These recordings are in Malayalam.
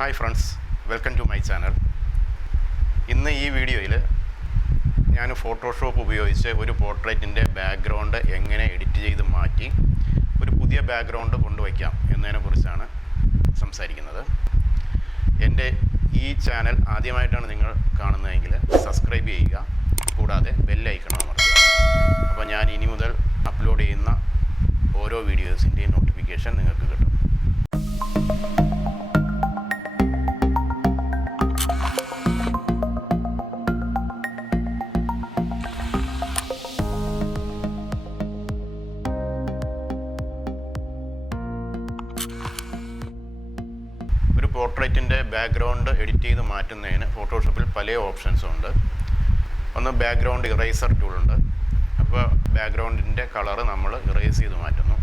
Hi friends, welcome to my channel. ഇന്ന് ഈ വീഡിയോയിൽ ഞാൻ ഫോട്ടോഷോപ്പ് ഉപയോഗിച്ച് ഒരു പോർട്രേറ്റിൻ്റെ ബാക്ക്ഗ്രൗണ്ട് എങ്ങനെ എഡിറ്റ് ചെയ്ത് മാറ്റി ഒരു പുതിയ ബാക്ക്ഗ്രൗണ്ട് കൊണ്ടുവയ്ക്കാം എന്നതിനെക്കുറിച്ചാണ് സംസാരിക്കുന്നത്. എൻ്റെ ഈ ചാനൽ ആദ്യമായിട്ടാണ് നിങ്ങൾ കാണുന്നതെങ്കിൽ സബ്സ്ക്രൈബ് ചെയ്യുക, കൂടാതെ ബെൽ ഐക്കൺ അമർത്തുക. അപ്പോൾ ഞാൻ ഇനി മുതൽ അപ്ലോഡ് ചെയ്യുന്ന ഓരോ വീഡിയോസിൻ്റെയും നോട്ടിഫിക്കേഷൻ നിങ്ങൾക്ക് കിട്ടും. ഒരു പോർട്രേറ്റിൻ്റെ ബാക്ക്ഗ്രൗണ്ട് എഡിറ്റ് ചെയ്ത് മാറ്റുന്നതിന് ഫോട്ടോഷോപ്പിൽ പല ഓപ്ഷൻസും ഉണ്ട്. ഒന്ന് ബാക്ക്ഗ്രൗണ്ട് ഇറേസർ ടൂളുണ്ട്. അപ്പോൾ ബാക്ക്ഗ്രൗണ്ടിൻ്റെ കളറ് നമ്മൾ ഇറേസ് ചെയ്ത് മാറ്റുന്നു.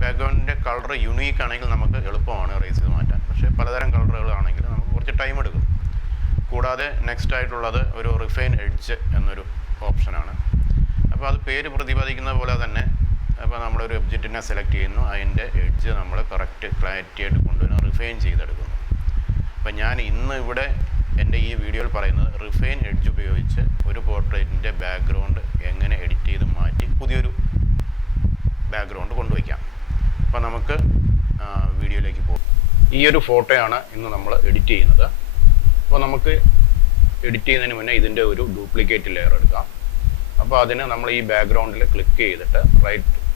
ബാക്ക്ഗ്രൗണ്ടിൻ്റെ കളർ യുണീക്ക് ആണെങ്കിൽ നമുക്ക് എളുപ്പമാണ് ഇറേസ് ചെയ്ത് മാറ്റാൻ. പക്ഷേ പലതരം കളറുകളാണെങ്കിൽ നമുക്ക് കുറച്ച് ടൈം എടുക്കും. കൂടാതെ നെക്സ്റ്റ് ആയിട്ടുള്ളത് ഒരു റിഫൈൻ എഡ്ജ് എന്നൊരു ഓപ്ഷനാണ്. അപ്പോൾ അത് പേര് പ്രതിപാദിക്കുന്ന പോലെ തന്നെ അപ്പോൾ നമ്മളൊരു ഒബ്ജക്റ്റിനെ സെലക്ട് ചെയ്യുന്നു, അതിൻ്റെ എഡ്ജ് നമ്മൾ കറക്റ്റ് ക്ലാരിറ്റി ആയിട്ട് കൊണ്ടുവന്ന് റിഫൈൻ ചെയ്തെടുക്കുന്നു. അപ്പോൾ ഞാൻ ഇന്ന് ഇവിടെ എൻ്റെ ഈ വീഡിയോയിൽ പറയുന്നത് റിഫൈൻ എഡ്ജ് ഉപയോഗിച്ച് ഒരു പോർട്രേറ്റിൻ്റെ ബാക്ക്ഗ്രൗണ്ട് എങ്ങനെ എഡിറ്റ് ചെയ്ത് മാറ്റി പുതിയൊരു ബാക്ക്ഗ്രൗണ്ട് കൊണ്ടുവയ്ക്കാം. അപ്പോൾ നമുക്ക് വീഡിയോയിലേക്ക് പോകും. ഈ ഒരു ഫോട്ടോയാണ് ഇന്ന് നമ്മൾ എഡിറ്റ് ചെയ്യുന്നത്. അപ്പോൾ നമുക്ക് എഡിറ്റ് ചെയ്യുന്നതിന് മുന്നേ ഇതിൻ്റെ ഒരു ഡ്യൂപ്ലിക്കേറ്റ് ലെയർ എടുക്കാം. അപ്പോൾ അതിന് നമ്മൾ ഈ ബാക്ക്ഗ്രൗണ്ടിൽ ക്ലിക്ക് ചെയ്തിട്ട്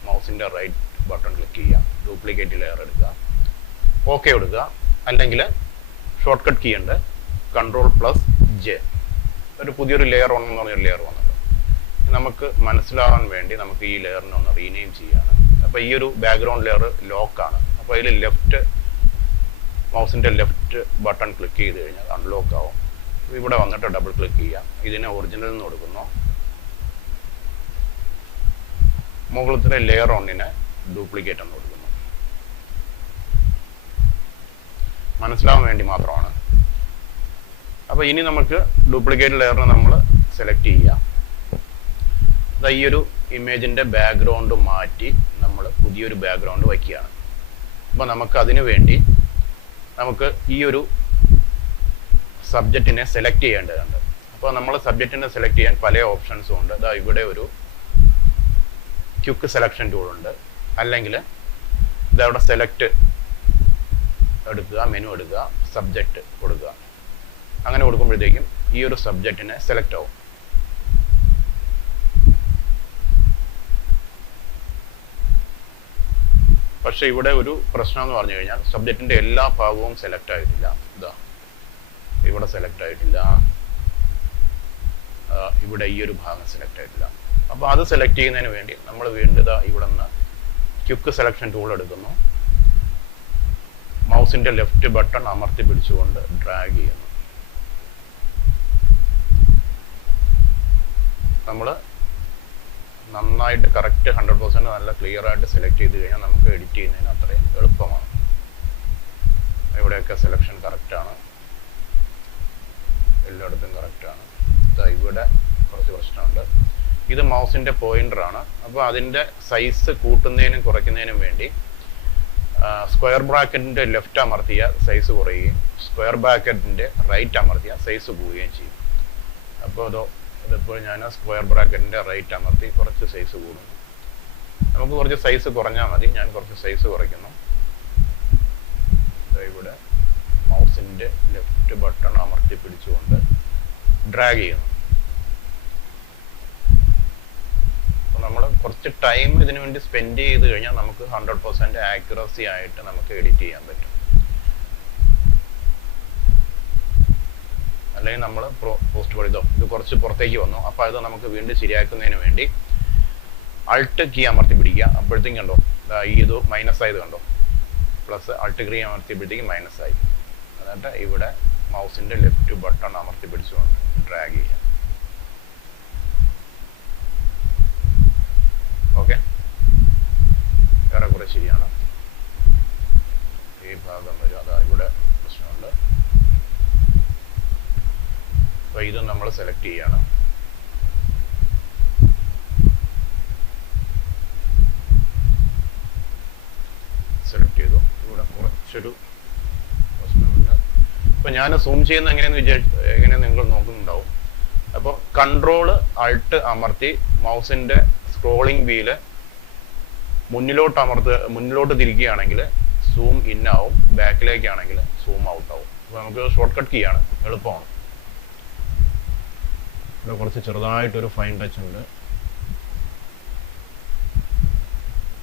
മൗസിൻ്റെ റൈറ്റ് ബട്ടൺ ക്ലിക്ക് ചെയ്യുക, ഡ്യൂപ്ലിക്കേറ്റ് ലെയർ എടുക്കുക, ഓക്കെ കൊടുക്കുക. അല്ലെങ്കിൽ ഷോർട്ട് കട്ട് കീ ഉണ്ട്, Ctrl+J. ഒരു പുതിയൊരു ലെയർ എന്ന് പറഞ്ഞൊരു ലെയർ വന്നത് നമുക്ക് മനസ്സിലാവാൻ വേണ്ടി നമുക്ക് ഈ ലെയറിനെ ഒന്ന് റീനെയിം ചെയ്യുകയാണ്. അപ്പോൾ ഈ ഒരു ബാക്ക്ഗ്രൗണ്ട് ലെയർ ലോക്കാണ്. അപ്പോൾ അതിൽ മൗസിൻ്റെ ലെഫ്റ്റ് ബട്ടൺ ക്ലിക്ക് ചെയ്ത് കഴിഞ്ഞാൽ അൺലോക്ക് ആവും. ഇവിടെ വന്നിട്ട് ഡബിൾ ക്ലിക്ക് ചെയ്യുക, ഇതിനെ ഒറിജിനൽ എന്ന് കൊടുക്കുന്നു. മുകളിലത്തെ ലെയർ ഒന്നിനെ ഡ്യൂപ്ലിക്കേറ്റ് എന്ന് കൊടുക്കുന്നു. മനസ്സിലാവാൻ വേണ്ടി മാത്രമാണ്. അപ്പോൾ ഇനി നമുക്ക് ഡ്യൂപ്ലിക്കേറ്റ് ലെയറിനെ നമ്മൾ സെലക്ട് ചെയ്യാം. ഈ ഒരു ഇമേജിൻ്റെ ബാക്ക്ഗ്രൗണ്ട് മാറ്റി നമ്മൾ പുതിയൊരു ബാക്ക്ഗ്രൗണ്ട് വയ്ക്കുകയാണ്. അപ്പോൾ നമുക്ക് അതിനു വേണ്ടി നമുക്ക് ഈ ഒരു സബ്ജക്റ്റിനെ സെലക്ട് ചെയ്യേണ്ടതുണ്ട്. അപ്പോൾ നമ്മൾ സബ്ജക്റ്റിനെ സെലക്ട് ചെയ്യാൻ പല ഓപ്ഷൻസും ഉണ്ട്. ഇവിടെ ഒരു ക്വിക്ക് സെലക്ഷൻ ടൂൾ ഉണ്ട്. അല്ലെങ്കിൽ ഇതവിടെ സെലക്ട് എടുക്കുക, മെനു എടുക്കുക, സബ്ജക്റ്റ് കൊടുക്കുക. അങ്ങനെ കൊടുക്കുമ്പോഴത്തേക്കും ഈ ഒരു സബ്ജക്റ്റിനെ സെലക്ട് ആവും. പക്ഷെ ഇവിടെ ഒരു പ്രശ്നം എന്ന് പറഞ്ഞു കഴിഞ്ഞാൽ സബ്ജക്റ്റിൻ്റെ എല്ലാ ഭാഗവും സെലക്ട് ആയിട്ടില്ല. ഇവിടെ സെലക്ട് ആയിട്ടില്ല, ഇവിടെ ഈ ഒരു ഭാഗം സെലക്ട് ആയിട്ടില്ല. അപ്പോൾ അത് സെലക്ട് ചെയ്യുന്നതിന് വേണ്ടി നമ്മൾ വീണ്ടും ഇവിടെ നിന്ന് ക്വിക്ക് സെലക്ഷൻ ടൂൾ എടുക്കുന്നു, മൗസിൻ്റെ ലെഫ്റ്റ് ബട്ടൺ അമർത്തി പിടിച്ചുകൊണ്ട് ഡ്രാഗ് ചെയ്യുന്നു. നമ്മൾ നന്നായിട്ട് കറക്റ്റ് 100% നല്ല ക്ലിയർ ആയിട്ട് സെലക്ട് ചെയ്ത് കഴിഞ്ഞാൽ നമുക്ക് എഡിറ്റ് ചെയ്യുന്നതിന് അത്രയും എളുപ്പമാണ്. ഇവിടെയൊക്കെ സെലക്ഷൻ കറക്റ്റാണ്, എല്ലായിടത്തും കറക്റ്റാണ്. ഇവിടെ കുറച്ച് പ്രശ്നമുണ്ട്. ഇത് മൗസിൻ്റെ പോയിൻ്ററാണ്. അപ്പോൾ അതിൻ്റെ സൈസ് കൂട്ടുന്നതിനും കുറയ്ക്കുന്നതിനും വേണ്ടി സ്ക്വയർ ബ്രാക്കറ്റിൻ്റെ ലെഫ്റ്റ് അമർത്തിയ സൈസ് കുറയുകയും സ്ക്വയർ ബ്രാക്കറ്റിൻ്റെ റൈറ്റ് അമർത്തിയ സൈസ് പോവുകയും ചെയ്യും. അപ്പോൾ ഇതിപ്പോൾ ഞാൻ സ്ക്വയർ ബ്രാക്കറ്റിൻ്റെ റൈറ്റ് അമർത്തി കുറച്ച് സൈസ് കൂടുന്നു. നമുക്ക് കുറച്ച് സൈസ് കുറഞ്ഞാൽ മതി. ഞാൻ കുറച്ച് സൈസ് കുറയ്ക്കുന്നു. ഇവിടെ മൗസിൻ്റെ ലെഫ്റ്റ് ബട്ടൺ അമർത്തി പിടിച്ചുകൊണ്ട് ഡ്രാഗ് ചെയ്യുന്നു. നമ്മൾ കുറച്ച് ടൈം ഇതിനു വേണ്ടി സ്പെൻഡ് ചെയ്ത് കഴിഞ്ഞാൽ നമുക്ക് 100% ആക്യുറസി ആയിട്ട് നമുക്ക് എഡിറ്റ് ചെയ്യാൻ പറ്റും. അല്ലെങ്കിൽ നമ്മൾ പോസ്റ്റ് ചെയ്തോ ഇത് കുറച്ച് പുറത്തേക്ക് വന്നു. അപ്പോൾ അത് നമുക്ക് വീണ്ടും ശരിയാക്കുന്നതിന് വേണ്ടി അൾട്ട് കീ അമർത്തി പിടിക്കുക. അപ്പോഴത്തേക്കും കണ്ടോ ഇത് മൈനസ് ആയത് കണ്ടോ, പ്ലസ് അൾട്ട് കീ അമർത്തിയപ്പോഴത്തേക്കും മൈനസ് ആയി. എന്നിട്ട് ഇവിടെ മൗസിൻ്റെ ലെഫ്റ്റ് ബട്ടൺ അമർത്തി പിടിച്ചുകൊണ്ട് ഡ്രാഗ് ചെയ്യുക. ഓക്കെ, ഏറെക്കുറെ ശരിയാണ്. ഈ ഭാഗം വരും, ഇവിടെ പ്രശ്നമുണ്ട്. അപ്പോൾ ഇത് നമ്മൾ സെലക്ട് ചെയ്യണം. സെലക്ട് ചെയ്തു. ഇവിടെ കുറച്ചൊരു പ്രശ്നമുണ്ട്. അപ്പോൾ ഞാൻ സൂം ചെയ്യുന്ന എങ്ങനെയെന്ന് നിങ്ങൾ നോക്കുന്നുണ്ടാവും. അപ്പോൾ കൺട്രോൾ അൾട്ട് അമർത്തി മൗസിൻ്റെ സ്ക്രോളിംഗ് വീല് മുന്നിലോട്ട് തിരിക്കുകയാണെങ്കിൽ സൂം ഇൻ ആവും, ബാക്കിലേക്കാണെങ്കിൽ സൂം ഔട്ട് ആവും. അപ്പോൾ നമുക്ക് ഷോർട്ട് കട്ട് കീ ആണ്, എളുപ്പമാണ്. ഇവിടെ കുറച്ച് ചെറുതായിട്ടൊരു ഫൈൻ ടച്ച് ഉണ്ട്.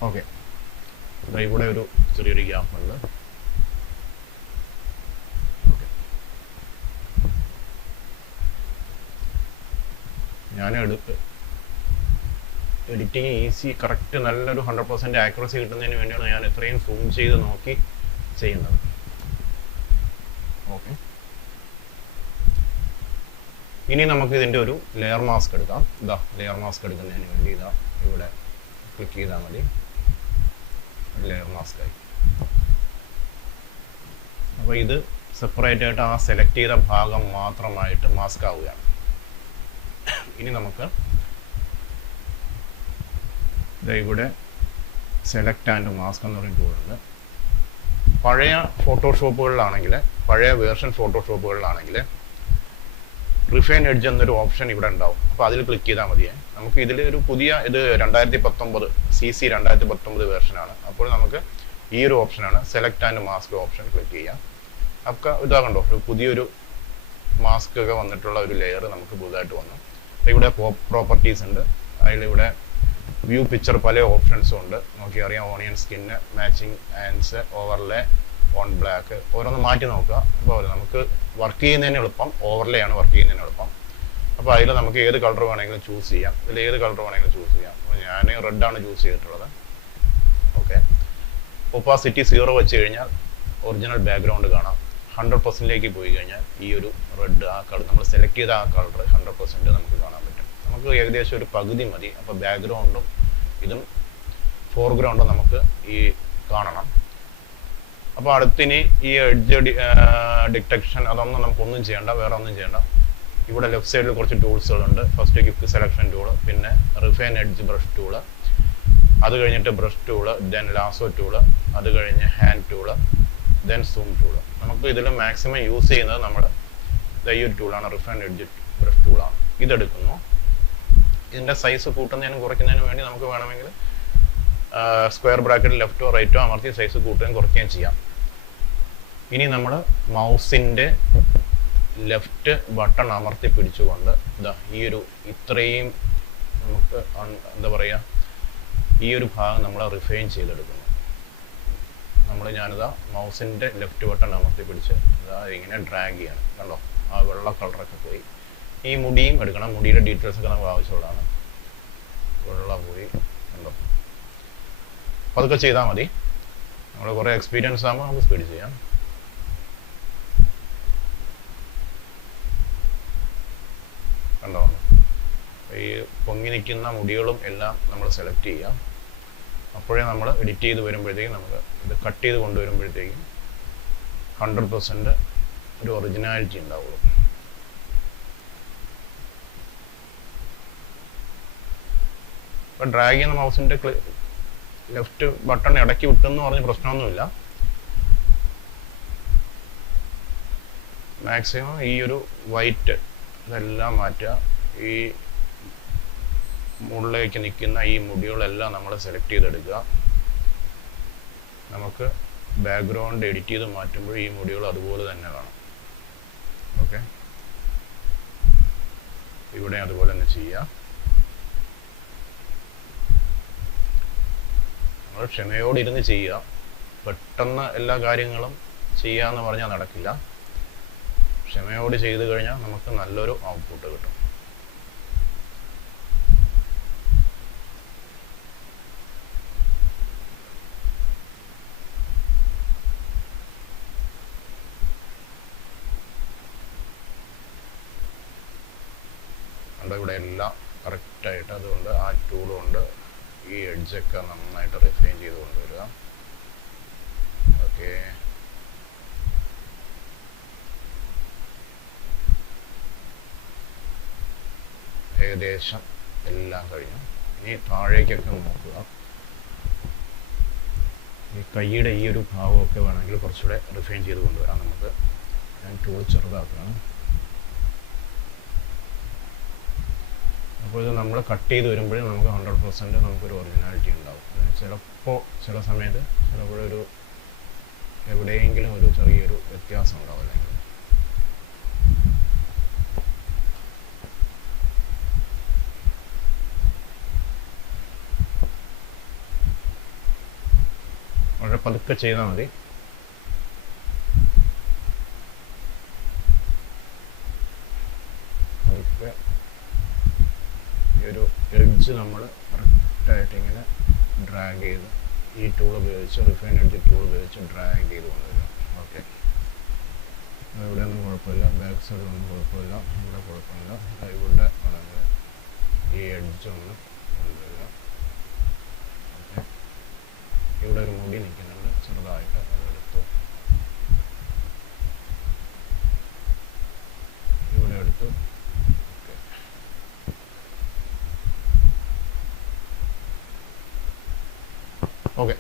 ഓക്കെ, ഇവിടെ ഒരു ചെറിയൊരു ഗ്യാപ്പ് ഉണ്ട്. ഓക്കെ, ഞാൻ എഡിറ്റിങ് ഈസി, കറക്റ്റ് നല്ലൊരു 100% ആക്യുറസി കിട്ടുന്നതിന് വേണ്ടിയാണ് ഞാൻ ഇത്രയും സൂം ചെയ്ത് നോക്കി ചെയ്യുന്നത്. ഓക്കെ, ഇനി നമുക്ക് ഇതിൻ്റെ ഒരു ലെയർ മാസ്ക് എടുക്കാം. ഇതാ ലെയർ മാസ്ക് എടുക്കുന്നതിന് വേണ്ടി ഇതാ ഇവിടെ ക്ലിക്ക് ചെയ്താൽ മതി, ലെയർ മാസ്ക് ആയി. അപ്പോൾ ഇത് സെപ്പറേറ്റ് ആയിട്ട് ആ സെലക്ട് ചെയ്ത ഭാഗം മാത്രമായിട്ട് മാസ്ക് ആവുകയാണ്. ഇനി നമുക്ക് ഇവിടെ സെലക്ട് ആൻഡ് മാസ്ക് എന്ന് പറയുന്ന ടൂളുണ്ട്. പഴയ ഫോട്ടോഷോപ്പുകളിലാണെങ്കിൽ, പഴയ വേർഷൻ ഫോട്ടോഷോപ്പുകളിലാണെങ്കിൽ റിഫൈൻ എഡ്ജ് എന്നൊരു ഓപ്ഷൻ ഇവിടെ ഉണ്ടാവും. അപ്പോൾ അതിൽ ക്ലിക്ക് ചെയ്താൽ മതിയേ. നമുക്ക് ഇതിൽ ഒരു പുതിയ, ഇത് 2019 CC 2019 വേർഷനാണ്. അപ്പോൾ നമുക്ക് ഈ ഒരു ഓപ്ഷനാണ് select and mask option click ചെയ്യാം. അപ്പോൾ ഇതാ കണ്ടോ, ഒരു പുതിയൊരു മാസ്ക് ഒക്കെ വന്നിട്ടുള്ള ഒരു ലെയർ നമുക്ക് പുതുതായിട്ട് വന്നു. ഇവിടെ പ്രോപ്പർട്ടീസ് ഉണ്ട്, അതിലിവിടെ വ്യൂ പിക്ചർ പല ഓപ്ഷൻസും ഉണ്ട്. നോക്കി അറിയാം, ഓണിയൻ സ്കിന്ന്, മാച്ചിങ് ആൻഡ്സ്, ഓവർലേ, ഓൺ ബ്ലാക്ക്, ഓരോന്ന് മാറ്റി നോക്കുക. അപ്പോൾ നമുക്ക് വർക്ക് ചെയ്യുന്നതിന് എളുപ്പം ഓവർലേ ആണ് വർക്ക് ചെയ്യുന്നതിന് എളുപ്പം. അപ്പോൾ അതിൽ നമുക്ക് ഏത് കളർ വേണമെങ്കിലും ചൂസ് ചെയ്യാം. ഇതിൽ ഏത് കളർ വേണമെങ്കിലും ചൂസ് ചെയ്യാം. അപ്പോൾ ഞാൻ റെഡാണ് ചൂസ് ചെയ്തിട്ടുള്ളത്. ഓക്കെ, ഒപ്പാസിറ്റി 0 വെച്ച് കഴിഞ്ഞാൽ ഒറിജിനൽ ബാക്ക്ഗ്രൗണ്ട് കാണാം. 100%ലേക്ക് പോയി കഴിഞ്ഞാൽ ഈ ഒരു റെഡ്, ആ കളർ നമ്മൾ സെലക്ട് ചെയ്ത ആ കളർ 100% നമുക്ക് കാണാൻ പറ്റും. നമുക്ക് ഏകദേശം ഒരു പകുതി മതി. അപ്പോൾ ബാക്ക്ഗ്രൗണ്ടും ഇതും ഫോർഗ്രൗണ്ടും നമുക്ക് ഈ കാണണം. അപ്പോൾ അടുത്തിനി ഈ എഡ്ജ് ഡിറ്റക്ഷൻ അതൊന്നും നമുക്കൊന്നും ചെയ്യേണ്ട, വേറെ ഒന്നും ചെയ്യേണ്ട. ഇവിടെ ലെഫ്റ്റ് സൈഡിൽ കുറച്ച് ടൂൾസുകളുണ്ട്. ഫസ്റ്റ് ക്വിക്ക് സെലക്ഷൻ ടൂള്, പിന്നെ റിഫൈൻ എഡ്ജ് ബ്രഷ് ടൂള്, അത് കഴിഞ്ഞിട്ട് brush tool, then lasso tool, അത് കഴിഞ്ഞ് hand tool, then zoom tool. നമുക്ക് ഇതിൽ മാക്സിമം യൂസ് ചെയ്യുന്നത് നമ്മുടെ ഈ ഒരു ടൂളാണ്, റിഫൈൻ എഡ്ജ് ബ്രഷ് ടൂളാണ്. ഇതെടുക്കുന്നു. ഇതിൻ്റെ സൈസ് കൂട്ടുന്നതിനും കുറയ്ക്കുന്നതിനും വേണ്ടി നമുക്ക് വേണമെങ്കിൽ സ്ക്വയർ ബ്രാക്കറ്റ് ലെഫ്റ്റോ റൈറ്റോ അമർത്തി സൈസ് കൂട്ടുകയും കുറയ്ക്കുകയും ചെയ്യാം. ഇനി നമ്മൾ മൗസിൻ്റെ ലെഫ്റ്റ് ബട്ടൺ അമർത്തി പിടിച്ചുകൊണ്ട് ഇതാ ഈ ഒരു ഇത്രയും നമുക്ക് എന്താ പറയുക, ഈ ഒരു ഭാഗം നമ്മൾ റിഫൈൻ ചെയ്തെടുക്കുന്നു. ഞാനിതാ മൗസിൻ്റെ ലെഫ്റ്റ് ബട്ടൺ അമർത്തി പിടിച്ച് ഇതാ ഇങ്ങനെ ഡ്രാഗ് ചെയ്യണം. കണ്ടോ, ആ വെള്ള കളറൊക്കെ പോയി. ഈ മുടിയും എടുക്കണം, മുടിയുടെ ഡീറ്റെയിൽസ് ഒക്കെ നമുക്ക് ആവശ്യമുള്ളതാണ്. വെള്ള പോയി, കണ്ടോ. അപ്പോൾ അതൊക്കെ ചെയ്താൽ മതി. നമ്മൾ കുറേ എക്സ്പീരിയൻസ് ആകുമ്പോൾ നമുക്ക് സ്പീഡ് ചെയ്യാം. കണ്ടോ, ഈ പൊങ്ങി നിൽക്കുന്ന മുടികളും എല്ലാം നമ്മൾ സെലക്ട് ചെയ്യാം. അപ്പോഴേ നമ്മൾ എഡിറ്റ് ചെയ്ത് വരുമ്പോഴത്തേക്കും നമുക്ക് ഇത് കട്ട് ചെയ്ത് കൊണ്ടുവരുമ്പോഴത്തേക്കും 100% ഒരു ഒറിജിനാലിറ്റി ഉണ്ടാവുള്ളൂ. അപ്പോൾ ഡ്രാഗ് ചെയ്യുന്ന മൗസിൻ്റെ ലെഫ്റ്റ് ബട്ടൺ ഇടയ്ക്ക് വിട്ടെന്ന് പറഞ്ഞ് പ്രശ്നമൊന്നുമില്ല. മാക്സിമം ഈ ഒരു വൈറ്റ് ഇതെല്ലാം മാറ്റുക. ഈ മുകളിലേക്ക് നിൽക്കുന്ന ഈ മുടികളെല്ലാം നമ്മൾ സെലക്ട് ചെയ്തെടുക്കുക. നമുക്ക് ബാക്ക്ഗ്രൗണ്ട് എഡിറ്റ് ചെയ്ത് മാറ്റുമ്പോൾ ഈ മുടികൾ അതുപോലെ തന്നെ കാണും. ഓക്കെ, ഇവിടെ അതുപോലെ തന്നെ ചെയ്യുക. നമ്മൾ ക്ഷമയോടിരുന്ന് ചെയ്യുക. പെട്ടെന്ന് എല്ലാ കാര്യങ്ങളും ചെയ്യാന്ന് പറഞ്ഞാൽ നടക്കില്ല. ക്ഷമയോട് ചെയ്തു കഴിഞ്ഞാൽ നമുക്ക് നല്ലൊരു ഔട്ട്പുട്ട് കിട്ടും. ഇവിടെ എല്ലാം കറക്റ്റായിട്ട്, അതുകൊണ്ട് ആ ടൂൾ കൊണ്ട് ഈ എഡ്ജൊക്കെ നന്നായിട്ട് റിഫൈൻ ചെയ്ത് കൊണ്ടുവരിക. ഓക്കെ, ഏകദേശം എല്ലാം കഴിഞ്ഞു. ഇനി താഴേക്കൊക്കെ നോക്കുക. ഈ കൈയുടെ ഈ ഒരു ഭാഗമൊക്കെ വേണമെങ്കിൽ കുറച്ചുകൂടെ റിഫൈൻ ചെയ്ത് കൊണ്ടുവരാം നമുക്ക്. ഞാൻ ടൂൾ ചെറുതാക്കുകയാണ്. അപ്പോൾ ഇത് നമ്മൾ കട്ട് ചെയ്ത് വരുമ്പോഴേ നമുക്ക് 100% നമുക്കൊരു ഒറിജിനാലിറ്റി ഉണ്ടാവും. ചിലപ്പോൾ ചില സമയത്ത് ചിലപ്പോഴൊരു എവിടെയെങ്കിലും ഒരു ചെറിയൊരു വ്യത്യാസം ഉണ്ടാവും. അല്ലെങ്കിൽ വളരെ പതുക്കെ ചെയ്താൽ മതി. പതുക്കെ ഈ ഒരു എഡ്ജ് നമ്മൾ കറക്റ്റായിട്ട് ഇങ്ങനെ ഡ്രാഗ് ചെയ്ത് ഈ ടൂൾ ഉപയോഗിച്ച് റിഫൈൻ എഡ്ജ് ടൂൾ ഉപയോഗിച്ച് ഡ്രാഗ് ചെയ്ത് കൊണ്ടുവരിക. ഓക്കെ, ഇവിടെ ഒന്നും കുഴപ്പമില്ല, ബാക്ക് സൈഡിലൊന്നും കുഴപ്പമില്ല, ഇവിടെ കുഴപ്പമില്ല. ഇവിടെ ആണെങ്കിൽ ഈ എഡ്ജ് ഒന്ന് കൊണ്ടുവരിക. ഓക്കെ, ഇവിടെ ഒരു മുടി നിൽക്കുന്നുണ്ട് ചെറുതായിട്ട്, അതെടുത്തു ഇവിടെ എടുത്തു. ഓക്കെ,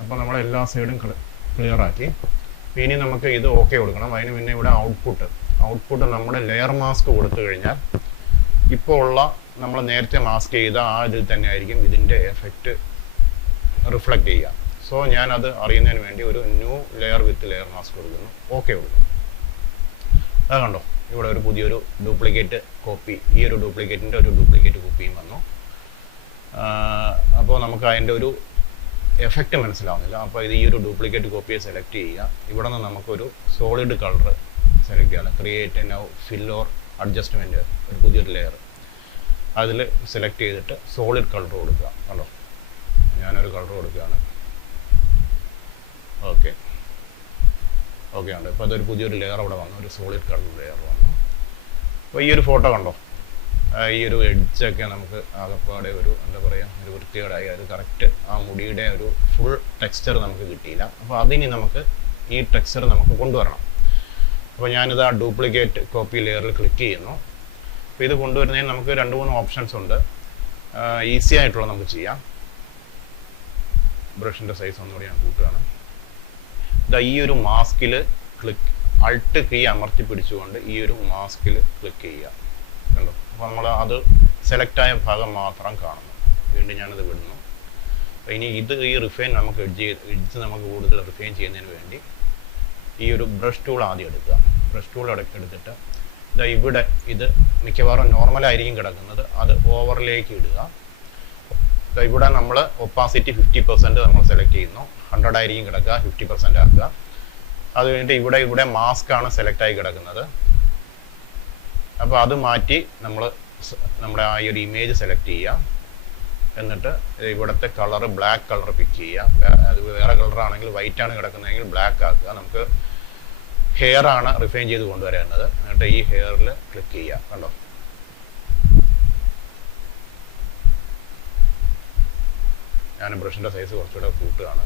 അപ്പോൾ നമ്മൾ എല്ലാ സൈഡും ക്ലിയർ ആക്കി. ഇനി നമുക്ക് ഇത് ഓക്കെ കൊടുക്കണം. അതിന് പിന്നെ ഇവിടെ ഔട്ട്പുട്ട് നമ്മുടെ ലെയർ മാസ്ക് കൊടുത്തു കഴിഞ്ഞാൽ ഇപ്പോൾ ഉള്ള നമ്മൾ നേരത്തെ മാസ്ക് ചെയ്ത ആ ഇതിൽ തന്നെ ആയിരിക്കും ഇതിൻ്റെ എഫക്റ്റ് റിഫ്ലക്റ്റ് ചെയ്യുക. സോ ഞാനത് അറിയുന്നതിന് വേണ്ടി ഒരു ന്യൂ ലെയർ വിത്ത് ലെയർ മാസ്ക് കൊടുക്കുന്നു. ഓക്കെ കൊടുക്കുന്നു. അത് കണ്ടോ, ഇവിടെ ഒരു പുതിയൊരു ഡ്യൂപ്ലിക്കേറ്റ് കോപ്പി, ഈ ഒരു ഡ്യൂപ്ലിക്കേറ്റിൻ്റെ ഒരു ഡ്യൂപ്ലിക്കേറ്റ് കോപ്പിയും വന്നു. അപ്പോൾ നമുക്ക് അതിൻ്റെ ഒരു എഫക്റ്റ് മനസ്സിലാവുന്നില്ല. അപ്പോൾ ഇത് ഈ ഒരു ഡ്യൂപ്ലിക്കേറ്റ് കോപ്പിയെ സെലക്ട് ചെയ്യുക. ഇവിടെ നിന്ന് നമുക്കൊരു സോളിഡ് കളർ സെലക്ട് ചെയ്യാം. Create now fill or adjustment, ഒരു പുതിയൊരു ലെയർ അതിൽ സെലക്ട് ചെയ്തിട്ട് സോളിഡ് കളർ കൊടുക്കുക. കണ്ടോ, ഞാനൊരു കളർ കൊടുക്കുകയാണ്. ഓക്കെ ഉണ്ട്. ഇപ്പോൾ അതൊരു പുതിയൊരു ലെയർ അവിടെ വന്നു, ഒരു സോളിഡ് കളർ ലെയർ വന്നു. അപ്പോൾ ഈ ഒരു ഫോട്ടോ കണ്ടോ, ഈ ഒരു എഡ്ജൊക്കെ നമുക്ക് ആകെപ്പാടെ ഒരു എന്താ പറയുക, ഒരു വൃത്തികേടായി. അത് കറക്റ്റ് ആ മുടിയുടെ ഒരു ഫുൾ ടെക്സ്ചർ നമുക്ക് കിട്ടിയില്ല. അപ്പോൾ അതിന് നമുക്ക് ഈ ടെക്സ്ചർ നമുക്ക് കൊണ്ടുവരണം. അപ്പോൾ ഞാനിത് ആ ഡ്യൂപ്ലിക്കേറ്റ് കോപ്പി ലെയറിൽ ക്ലിക്ക് ചെയ്യുന്നു. അപ്പോൾ ഇത് കൊണ്ടുവരുന്നതിന് നമുക്ക് 2-3 ഓപ്ഷൻസ് ഉണ്ട്. ഈസി ആയിട്ടുള്ള നമുക്ക് ചെയ്യാം. ബ്രഷിൻ്റെ സൈസ് ഒന്നുകൂടി ഞാൻ കൂട്ടുകയാണ്. ഈ ഒരു മാസ്കിൽ അൾട്ട് കീ അമർത്തി പിടിച്ചുകൊണ്ട് ഈ ഒരു മാസ്കിൽ ക്ലിക്ക് ചെയ്യുക. കണ്ടോ, അപ്പോൾ നമ്മൾ അത് സെലക്റ്റായ ഭാഗം മാത്രം കാണുന്നു. വീണ്ടും ഞാനത് വിടുന്നു. അപ്പോൾ ഇനി ഈ റിഫൈൻ നമുക്ക് എഡ്ജ് നമുക്ക് കൂടുതൽ റിഫൈൻ ചെയ്യുന്നതിന് വേണ്ടി ഈ ഒരു ബ്രഷ് ടൂൾ ആദ്യം എടുക്കുക. ബ്രഷ് ടൂൾ എടുത്തിട്ട് ഇവിടെ ഇത് മിക്കവാറും നോർമലായിരിക്കും കിടക്കുന്നത്, അത് ഓവറിലേക്ക് ഇടുക. ഇവിടെ നമ്മൾ ഒപ്പാസിറ്റി 50% നമ്മൾ സെലക്ട് ചെയ്യുന്നു. 100 ആയിരിക്കും കിടക്കുക, 50% ആക്കുക. അത് കഴിഞ്ഞിട്ട് ഇവിടെ മാസ്ക് ആണ് സെലക്ട് ആയി കിടക്കുന്നത്. അപ്പോൾ അത് മാറ്റി നമ്മുടെ ആ ഒരു ഇമേജ് സെലക്ട് ചെയ്യുക. എന്നിട്ട് ഇവിടുത്തെ കളർ ബ്ലാക്ക് കളർ പിക്ക് ചെയ്യുക. അത് വേറെ കളറാണെങ്കിൽ വൈറ്റ് ആണ് കിടക്കുന്നതെങ്കിൽ ബ്ലാക്ക് ആക്കുക. നമുക്ക് ഹെയർ ആണ് റിഫൈൻ ചെയ്ത് കൊണ്ടുവരേണ്ടത്. എന്നിട്ട് ഈ ഹെയറിൽ ക്ലിക്ക് ചെയ്യുക. കണ്ടോ, ഞാൻ ബ്രഷിൻ്റെ സൈസ് കുറച്ചുകൂടെ കൂട്ടുകയാണ്.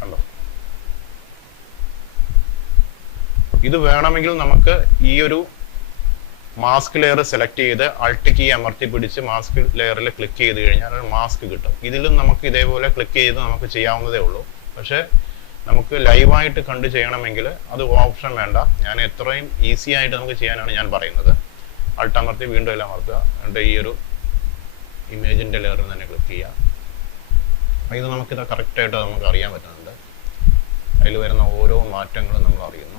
കണ്ടോ, ഇത് വേണമെങ്കിൽ നമുക്ക് ഈ ഒരു മാസ്ക് ലെയർ സെലക്ട് ചെയ്ത് അൾട്ട് കീ അമർത്തി പിടിച്ച് മാസ്ക് ലെയറിൽ ക്ലിക്ക് ചെയ്ത് കഴിഞ്ഞാൽ ഒരു മാസ്ക് കിട്ടും. ഇതിലും നമുക്ക് ഇതേപോലെ ക്ലിക്ക് ചെയ്ത് നമുക്ക് ചെയ്യാവുന്നതേ ഉള്ളൂ. പക്ഷേ നമുക്ക് ലൈവായിട്ട് കണ്ട് ചെയ്യണമെങ്കിൽ അത് ഓപ്ഷൻ വേണ്ട. ഞാൻ എത്രയും ഈസി ആയിട്ട് നമുക്ക് ചെയ്യാനാണ് ഞാൻ പറയുന്നത്. അൾട്ട് അമർത്തി വീണ്ടും എല്ലാം അമർത്തുക. എന്നിട്ട് ഈ ഒരു ഇമേജിൻ്റെ ലെയറിൽ തന്നെ ക്ലിക്ക് ചെയ്യുക. അപ്പോൾ ഇത് നമുക്കിത് കറക്റ്റായിട്ട് നമുക്ക് അറിയാൻ പറ്റുന്നുണ്ട്. അതിൽ വരുന്ന ഓരോ മാറ്റങ്ങളും നമ്മൾ അറിയുന്നു.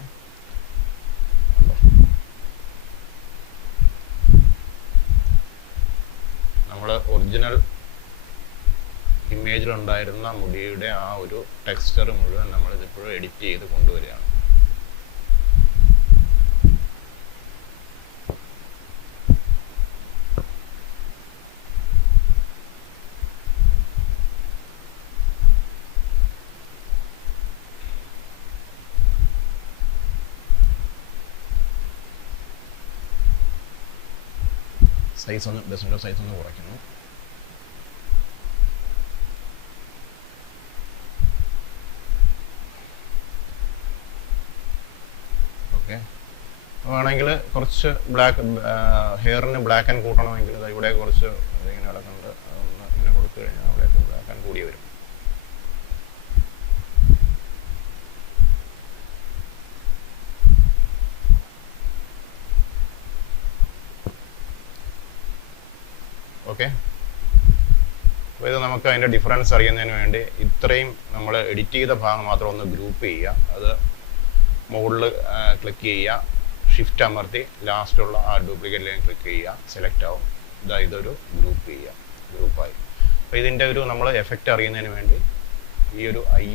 നമ്മൾ ഒറിജിനൽ ഇമേജിലുണ്ടായിരുന്ന മുടിയുടെ ആ ഒരു ടെക്സ്ചർ മുഴുവൻ നമ്മളിതിപ്പോഴും എഡിറ്റ് ചെയ്ത് കൊണ്ടുവരികയാണ്. ബ്രഷിൻ്റെ സൈസ് ഒന്ന് കുറയ്ക്കുന്നു. ഓക്കെ, വേണമെങ്കിൽ കുറച്ച് ഹെയറിന് ബ്ലാക്ക് ആൻഡ് കൂട്ടണമെങ്കിൽ ഇവിടെ കുറച്ച് ഇങ്ങനെ കിടക്കുന്നുണ്ട്. അതൊന്ന് ഇങ്ങനെ കൊടുത്തു കഴിഞ്ഞാൽ അവിടെയൊക്കെ ബ്ലാക്ക് ആൻഡ് കൂടി വരും. ഓക്കെ. അപ്പോൾ ഇത് നമുക്ക് അതിൻ്റെ ഡിഫറൻസ് അറിയുന്നതിന് വേണ്ടി ഇത്രയും നമ്മൾ എഡിറ്റ് ചെയ്ത ഭാഗം മാത്രം ഒന്ന് ഗ്രൂപ്പ് ചെയ്യുക. അത് മുകളിൽ ക്ലിക്ക് ചെയ്യുക, ഷിഫ്റ്റ് അമർത്തി ലാസ്റ്റുള്ള ആ ഡ്യൂപ്ലിക്കേറ്റ് ലൈൻ ക്ലിക്ക് ചെയ്യുക, സെലക്ട് ആവും. ഇതൊരു ഗ്രൂപ്പ് ചെയ്യുക, ഗ്രൂപ്പായി. അപ്പോൾ ഇതിൻ്റെ ഒരു നമ്മൾ എഫക്റ്റ് അറിയുന്നതിന് വേണ്ടി ഈ ഒരു ഐ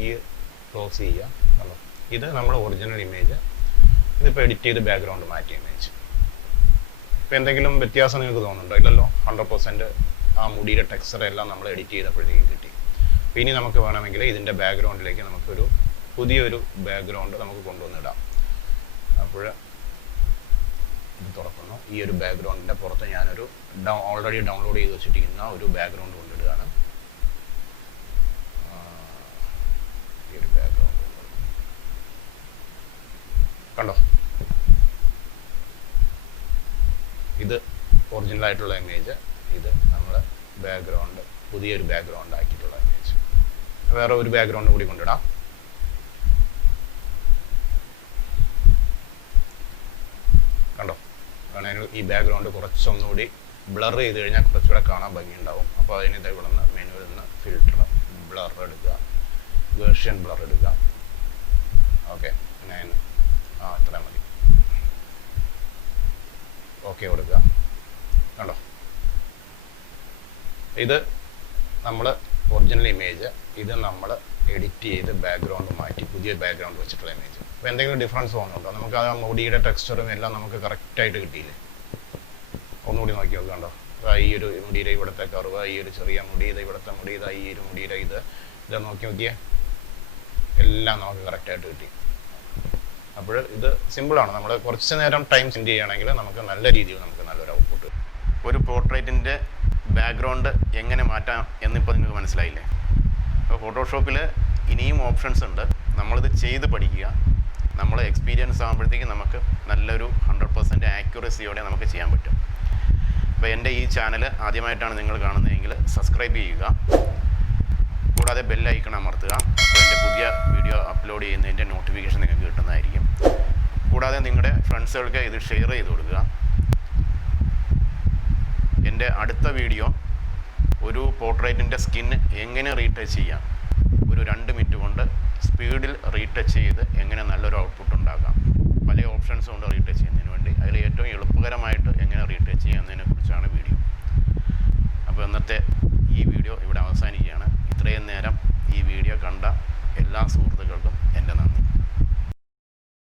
ക്ലോസ് ചെയ്യുക. കണ്ടോ, ഇത് നമ്മുടെ ഒറിജിനൽ ഇമേജ്. ഇതിപ്പോൾ എഡിറ്റ് ചെയ്ത് ബാക്ക്ഗ്രൗണ്ട് മാറ്റിയ ഇമേജ്. ഇപ്പോൾ എന്തെങ്കിലും വ്യത്യാസം നിങ്ങൾക്ക് തോന്നുന്നുണ്ടോ? ഇല്ലല്ലോ. 100% ആ മുടിയുടെ ടെക്സ്ചർ എല്ലാം നമ്മൾ എഡിറ്റ് ചെയ്തപ്പോഴത്തേക്കും കിട്ടി. അപ്പോൾ ഇനി നമുക്ക് വേണമെങ്കിൽ ഇതിൻ്റെ ബാക്ക്ഗ്രൗണ്ടിലേക്ക് നമുക്കൊരു പുതിയൊരു ബാക്ക്ഗ്രൗണ്ട് നമുക്ക് കൊണ്ടുവന്നിടാം. അപ്പോൾ ഇത് തുറക്കുന്നു. ഈ ഒരു ബാക്ക്ഗ്രൗണ്ടിൻ്റെ പുറത്ത് ഞാനൊരു ഓൾറെഡി ഡൗൺലോഡ് ചെയ്ത് വെച്ചിരിക്കുന്ന ഒരു ബാക്ക്ഗ്രൗണ്ട് കൊണ്ടിടുകയാണ്. ഈ ഒരു ബാക്ക്ഗ്രൗണ്ട് കണ്ടോ, ഇത് ഒറിജിനൽ ആയിട്ടുള്ള ഇമേജ്. ഇത് നമ്മൾ ബാക്ക്ഗ്രൗണ്ട് പുതിയൊരു ബാക്ക്ഗ്രൗണ്ട് ആക്കിയിട്ടുള്ള ഇമേജ്. വേറെ ഒരു ബാക്ക്ഗ്രൗണ്ട് കൂടി കൊണ്ടിടാം. കണ്ടോ, വേണമെങ്കിൽ ഈ ബാക്ക്ഗ്രൗണ്ട് കുറച്ചൊന്നുകൂടി ബ്ലർ ചെയ്ത് കഴിഞ്ഞാൽ കുറച്ചുകൂടെ കാണാൻ ഭംഗിയുണ്ടാവും. അപ്പോൾ അതിന് ഇവിടെ നിന്ന് മെനുവിൽ നിന്ന് ഫിൽറ്റർ ബ്ലർ എടുക്കുക, വേർഷൻ ബ്ലർ എടുക്കുക. ഓക്കെ, ഞാൻ അത്ര മതി. ഓക്കെ കൊടുക്കുക. കണ്ടോ, ഇത് നമ്മൾ ഒറിജിനൽ ഇമേജ്. ഇത് നമ്മൾ എഡിറ്റ് ചെയ്ത് ബാക്ക്ഗ്രൗണ്ട് മാറ്റി പുതിയ ബാക്ക്ഗ്രൗണ്ട് വെച്ചിട്ടുള്ള ഇമേജ്. അപ്പോൾ എന്തെങ്കിലും ഡിഫറൻസ് തോന്നുന്നുണ്ടോ? നമുക്ക് ആ മുടിയുടെ ടെക്സ്ചറും എല്ലാം നമുക്ക് കറക്റ്റായിട്ട് കിട്ടിയില്ലേ? ഒന്നുകൂടി നോക്കി നോക്കുക. കണ്ടോ, ഈ ഒരു മുടിയുടെ ഇവിടുത്തെ കർവ്, ഈ ഒരു ചെറിയ മുടി, ഇത് ഇവിടുത്തെ മുടി, ഇത് ഈ ഒരു മുടിയുടെ ഇത് നോക്കി നോക്കിയേ, എല്ലാം നമുക്ക് കറക്റ്റായിട്ട് കിട്ടി. അപ്പോൾ ഇത് സിമ്പിളാണ്. നമ്മൾ കുറച്ച് നേരം ടൈം സ്പെൻഡ് ചെയ്യുകയാണെങ്കിൽ നമുക്ക് നല്ല രീതിയിൽ നമുക്ക് നല്ലൊരു ഔട്ട്പുട്ട്. ഒരു പോർട്രേറ്റിൻ്റെ ബാക്ക്ഗ്രൗണ്ട് എങ്ങനെ മാറ്റാം എന്നിപ്പോൾ നിങ്ങൾക്ക് മനസ്സിലായില്ലേ? അപ്പോൾ ഫോട്ടോഷോപ്പിൽ ഇനിയും ഓപ്ഷൻസ് ഉണ്ട്. നമ്മളിത് ചെയ്ത് പഠിക്കുക. നമ്മൾ എക്സ്പീരിയൻസ് ആകുമ്പോഴത്തേക്കും നമുക്ക് നല്ലൊരു 100% ആക്യുറസിയോടെ നമുക്ക് ചെയ്യാൻ പറ്റും. അപ്പോൾ എൻ്റെ ഈ ചാനൽ ആദ്യമായിട്ടാണ് നിങ്ങൾ കാണുന്നതെങ്കിൽ സബ്സ്ക്രൈബ് ചെയ്യുക, കൂടാതെ ബെൽ ഐക്കൺ അമർത്തുക. അപ്പോൾ എൻ്റെ പുതിയ വീഡിയോ അപ്ലോഡ് ചെയ്യുന്നതിൻ്റെ നോട്ടിഫിക്കേഷൻ നിങ്ങൾക്ക് കിട്ടുന്നതായിരിക്കും. കൂടാതെ നിങ്ങളുടെ ഫ്രണ്ട്സുകൾക്ക് ഇത് ഷെയർ ചെയ്ത് കൊടുക്കുക. എൻ്റെ അടുത്ത വീഡിയോ ഒരു പോർട്രേറ്റിൻ്റെ സ്കിൻ എങ്ങനെ റീടച്ച് ചെയ്യാം, ഒരു 2 മിനിറ്റ് കൊണ്ട് സ്പീഡിൽ റീടച്ച് ചെയ്ത് എങ്ങനെ നല്ലൊരു ഔട്ട്പുട്ട് ഉണ്ടാക്കാം. പല ഓപ്ഷൻസും ഉണ്ട് റീടച്ച് ചെയ്യുന്നതിന്.